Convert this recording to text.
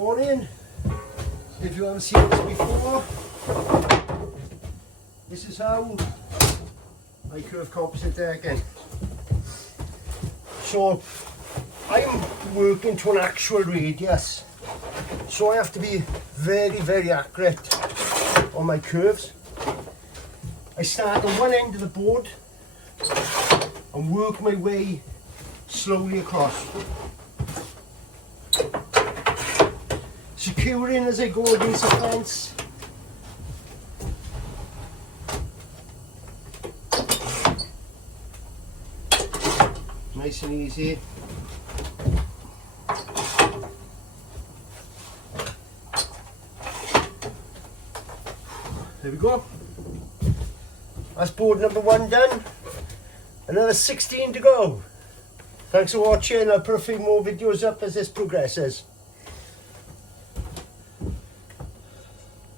Morning. If you haven't seen this before, this is how I curve composite decking. So I'm working to an actual radius, so I have to be very accurate on my curves. I start on one end of the board and work my way slowly across, securing as I go against the fence. Nice and easy. There we go. That's board number 1 done. Another 16 to go. Thanks for watching. I'll put a few more videos up as this progresses.